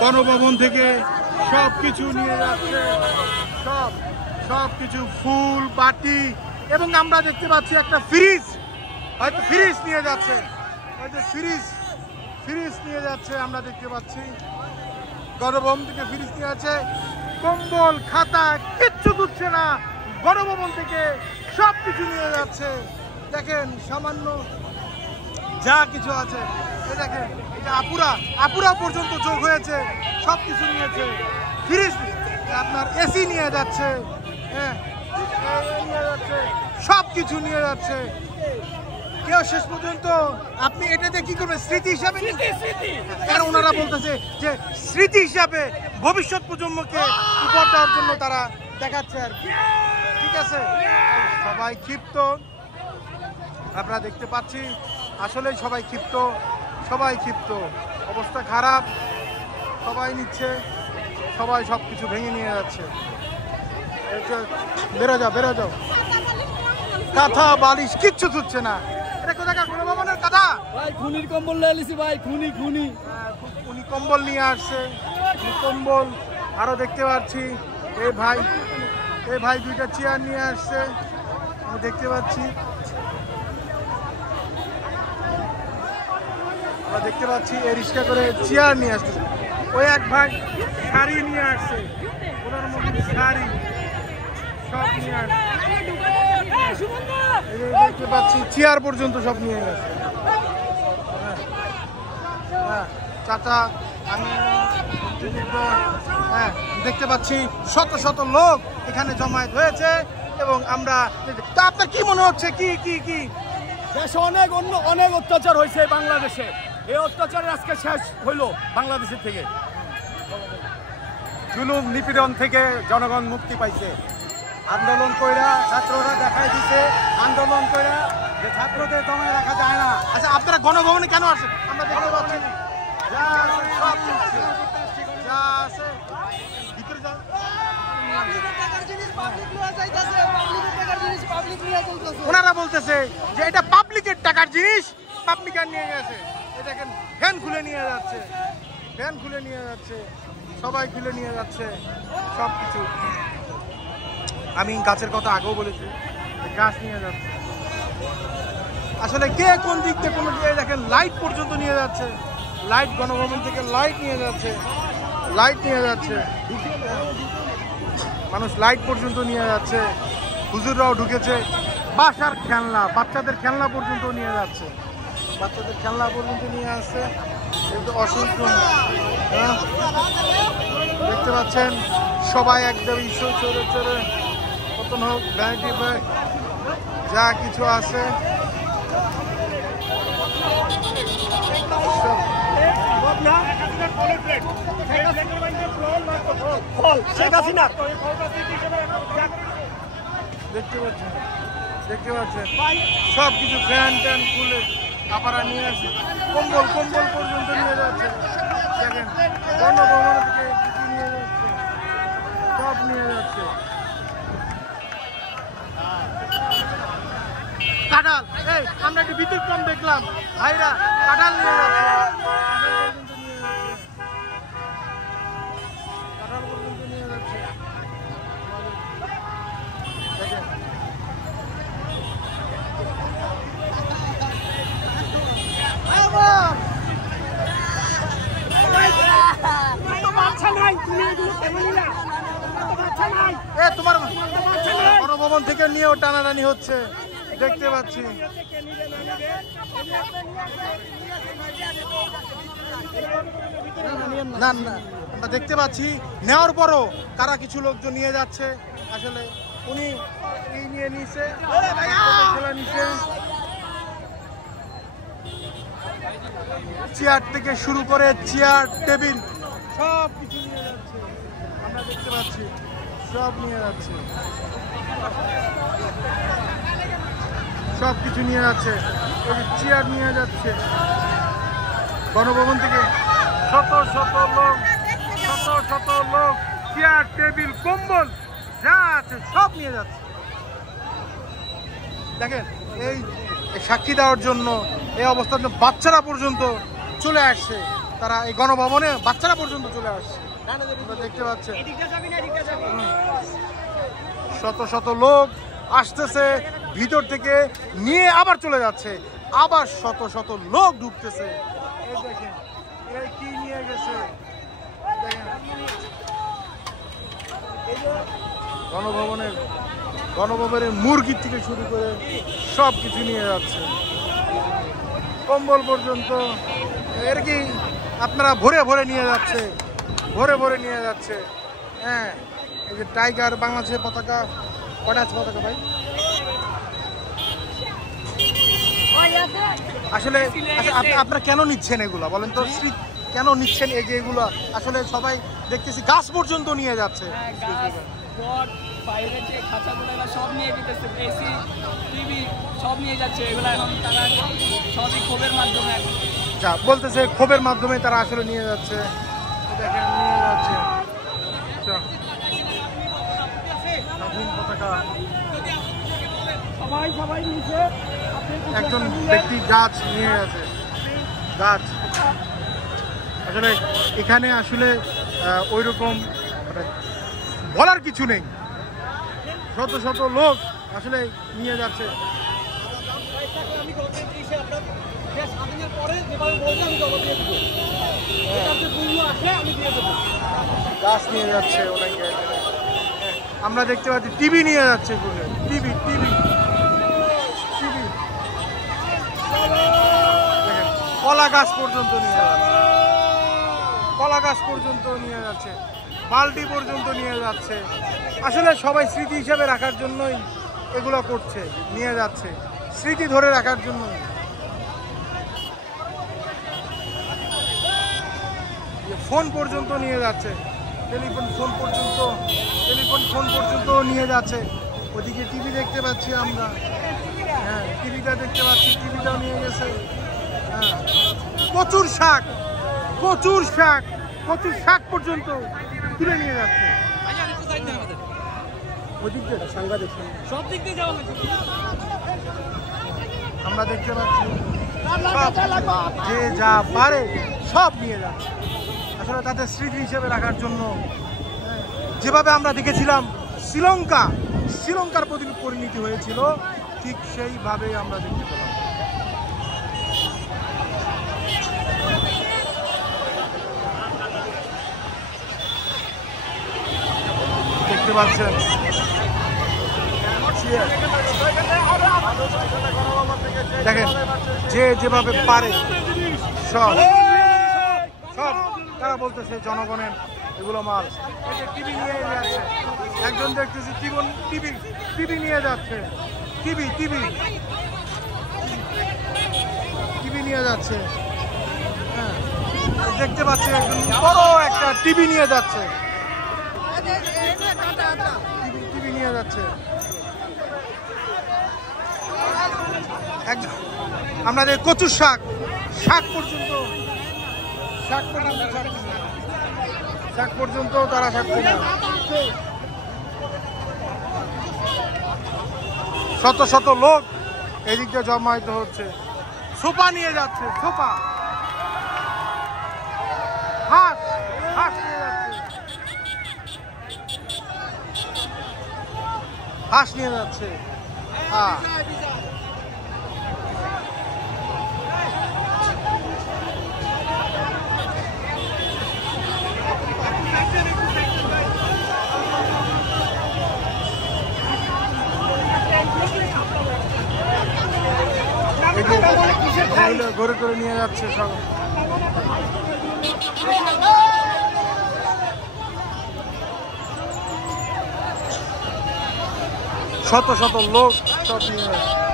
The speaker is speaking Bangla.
গণভবন থেকে সব কিছু নিয়ে যাচ্ছে, সব কিছু ফুল বাটি, এবং আমরা দেখতে পাচ্ছি একটা ফ্রিজ, হয়তো ফ্রিজ নিয়ে যাচ্ছে, হয়তো ফ্রিজ নিয়ে যাচ্ছে। আমরা দেখতে পাচ্ছি গণভবন থেকে ফ্রিজ নিয়ে যাচ্ছে। কম্বল খাতা কিচ্ছু দিচ্ছে না, গণভবন থেকে সব কিছু নিয়ে যাচ্ছে। দেখেন সামান্য যা কিছু আছে, এই দেখেন আপুরা পর্যন্ত যোগ হয়েছে, সব কিছু নিয়েছে। ফ্রিজ, আপনার এসি নিয়ে যাচ্ছে, হ্যাঁ নিয়ে যাচ্ছে, সব কিছু নিয়ে যাচ্ছে। কেউ শেষ পর্যন্ত আপনি এটাতে কি করবেন, স্মৃতি হিসাবে, কারণ ওনারা বলতেছে যে স্মৃতি হিসাবে ভবিষ্যৎ প্রজন্মকে উপহার দেওয়ার জন্য তারা দেখাচ্ছে আর কি। ঠিক আছে, সবাই ক্ষিপ্ত, আমরা দেখতে পাচ্ছি, আসলেই সবাই ক্ষিপ্ত, অবস্থা খারাপ, সবাই নিচ্ছে, সবাই সব কিছু ভেঙে নিয়ে যাচ্ছে। বেরো যাও, কাঁথা বালিশ কিচ্ছু তুলছে না। এটা কোথাকার গণভবনের কাঁথা? ভাই খুনির কম্বল নিয়ে এসেছি ভাই, খুনি উনি কম্বল নিয়ে আসছে, কম্বল। আরো দেখতে পাচ্ছি এই ভাই দুইটা চেয়ার নিয়ে আসছে, আমি দেখতে পাচ্ছি। আমরা দেখতে পাচ্ছি এই রিক্সা করে চেয়ার নিয়ে আসছে। ওই এক ভাই শাড়ি নিয়ে আসছে, ওনার মধ্যে শাড়ি সব নিয়ে আসছে। দেখতে পাচ্ছি চেয়ার পর্যন্ত সব নিয়ে গেছে। চাচা, আমি দেখতে পাচ্ছি শত লোক এখানে জমায়েত হয়েছে, এবং আমরা, আপনার কি মনে হচ্ছে, কি দেশে অনেক অত্যাচার হয়েছে বাংলাদেশে, এই অত্যাচারের আজকে শেষ হইলো বাংলাদেশের থেকে। জুলুম নিপীড়ন থেকে জনগণ মুক্তি পাইছে। আন্দোলন কইরা ছাত্ররা দেখাই দিছে, আন্দোলন কইরা যে ছাত্রদের দমায় রাখা যায় না। আচ্ছা, আপনারা গণভবনে কেন আসেন? আমরা দেখতে পাচ্ছি যা আছে সব নিচ্ছে, যা আছে ভিতরে যান। ওনারা বলতেছে যে এটা পাবলিকের টাকার জিনিস, পাবলিকার নিয়ে গেছে। এই দেখেন ফ্যান খুলে নিয়ে যাচ্ছে, সবাই খুলে নিয়ে যাচ্ছে সব কিছু। আমি গাছের কথা আগেও বলেছি, গাছ নিয়ে যাচ্ছে। আসলে কে কোন দিক থেকে কোনো দিকে, দেখেন লাইট পর্যন্ত নিয়ে যাচ্ছে, লাইট, গণভবন থেকে লাইট নিয়ে যাচ্ছে, মানুষ লাইট পর্যন্ত নিয়ে যাচ্ছে। হুজুররাও ঢুকেছে, বাসার খেলনা, বাচ্চাদের খেলনা পর্যন্ত নিয়ে যাচ্ছে, আসছে। অসংখ্য দেখতে পাচ্ছেন সবাই একদম চলে পতন হোক, ভ্যানিটি ব্যাগ যা কিছু আছে দেখতে পাচ্ছেন সব কিছু, ফ্যান ট্যান খুলে আপনারা নিয়ে আসে, কম্বল পর্যন্ত নিয়ে যাচ্ছে। দেখেন গণভবন থেকে কিছু নিয়ে যাচ্ছে, সব নিয়ে যাচ্ছে। কাঁঠাল, এই আমরা একটু ব্যতিক্রম দেখলাম, ভাইরা কাঁঠাল নিয়ে যাচ্ছে, তোমার গণভবন থেকে নিয়েও টানাটানি হচ্ছে, দেখতে পাচ্ছি। না আমরা দেখতে পাচ্ছি নেওয়ার পরও কারা কিছু লোকজন নিয়ে যাচ্ছে। আসলে উনি নিয়ে নিছে, চেয়ার থেকে শুরু করে চেয়ার টেবিল সব কিছু নিয়ে যাচ্ছে, আমরা দেখতে পাচ্ছি সব নিয়ে যাচ্ছে, সব কিছু নিয়ে যাচ্ছে। চেয়ার নিয়ে যাচ্ছে গণভবন থেকে, শত লোক চেয়ার টেবিল কম্বল যা আছে সব নিয়ে যাচ্ছে। দেখেন এই সাক্ষী দেওয়ার জন্য, এই অবস্থার জন্য বাচ্চারা পর্যন্ত চলে আসছে, তারা এই গণভবনে বাচ্চারা পর্যন্ত চলে আসছে, দেখতে পাচ্ছেন। শত শত লোক আসতেছে ভিতর থেকে, নিয়ে আবার চলে যাচ্ছে, আবার শত শত লোক ঢুকতেছে। এই দেখেন এই কি নিয়ে গেছে, গণভবনের মুরগির থেকে শুরু করে সব কিছু নিয়ে যাচ্ছে, কম্বল পর্যন্ত। এর কি আপনারা ভরে ভরে নিয়ে যাচ্ছে, ভরে ভরে নিয়ে যাচ্ছে। হ্যাঁ, এই যে টাইগার, বাংলাদেশের পতাকা, কয়টা আছে পতাকা ভাই? আসলে আপনারা কেন নিচ্ছেন এগুলা বলেন তো? কেন নিচ্ছেন এই যে এগুলো? আসলে সবাই দেখতেছি গাছ পর্যন্ত নিয়ে যাচ্ছে, বাইরের যে খাঁচাগুলো সব নিয়ে যেতেছে, এসি টিভি সব নিয়ে যাচ্ছে। এগুলো এখন তারা সবই ক্ষোভের মাধ্যমে বলতেছে, ক্ষোভের মাধ্যমে তারা আসলে নিয়ে যাচ্ছে। দেখেন নিয়ে যাচ্ছে স্বাধীন পতাকা। সবাই নিচে। একজন ব্যক্তি গাছ নিয়ে গেছে, গাছ। আসলে এখানে আসলে ওই রকম বলার কিছু নেই, শত শত লোক আসলে নিয়ে যাচ্ছে। গাছ নিয়ে যাচ্ছে অনেকে। আমরা দেখতে পাচ্ছি টিভি নিয়ে যাচ্ছে, টিভি টিভি টিভি, কলা গাছ পর্যন্ত নিয়ে যাচ্ছে, কলা গাছ পর্যন্ত নিয়ে যাচ্ছে, বালতি পর্যন্ত নিয়ে যাচ্ছে। আসলে সবাই স্মৃতি হিসেবে রাখার জন্যই এগুলো করছে, নিয়ে যাচ্ছে, স্মৃতি ধরে রাখার জন্য। ফোন পর্যন্ত নিয়ে যাচ্ছে, ফোন পর্যন্ত নিয়ে যাচ্ছে। ওদিকে টিভি দেখতে পাচ্ছি আমরা, হ্যাঁ টিভিটা দেখতে পাচ্ছি, টিভিটাও নিয়ে গেছে। হ্যাঁ, প্রচুর শাক পর্যন্ত তুলে নিয়ে যাচ্ছে। আমরা দেখতে পাচ্ছি যে যা পারে সব নিয়ে যাচ্ছে, আসলে তাদের স্মৃতি হিসেবে রাখার জন্য। যেভাবে আমরা দেখেছিলাম শ্রীলঙ্কার পরিণতি হয়েছিল, ঠিক সেইভাবেই আমরা দেখতে পেলাম। দেখতে পাচ্ছেন দেখেন, যে যেভাবে পারে সব তারা বলতেছে জনগণের এগুলো মাল। টিভি নিয়ে যাচ্ছে, একজন দেখতেছি টিভি নিয়ে যাচ্ছে, টিভি নিয়ে যাচ্ছে। হ্যাঁ, দেখতে পাচ্ছি একজন বড় একটা টিভি নিয়ে যাচ্ছে, টিভি নিয়ে যাচ্ছে। আমাদের কচুর শাক পর্যন্ত তারা শাক কিনে। শত শত লোক এদিক দিয়ে জমায়েত হচ্ছে, সোফা নিয়ে যাচ্ছে, সোফা, হাঁস নিয়ে যাচ্ছে, হাঁস নিয়ে যাচ্ছে। হ্যাঁ, ঘরে করে নিয়ে যাচ্ছে সব। শত শত লোক সব নিয়ে যাচ্ছে।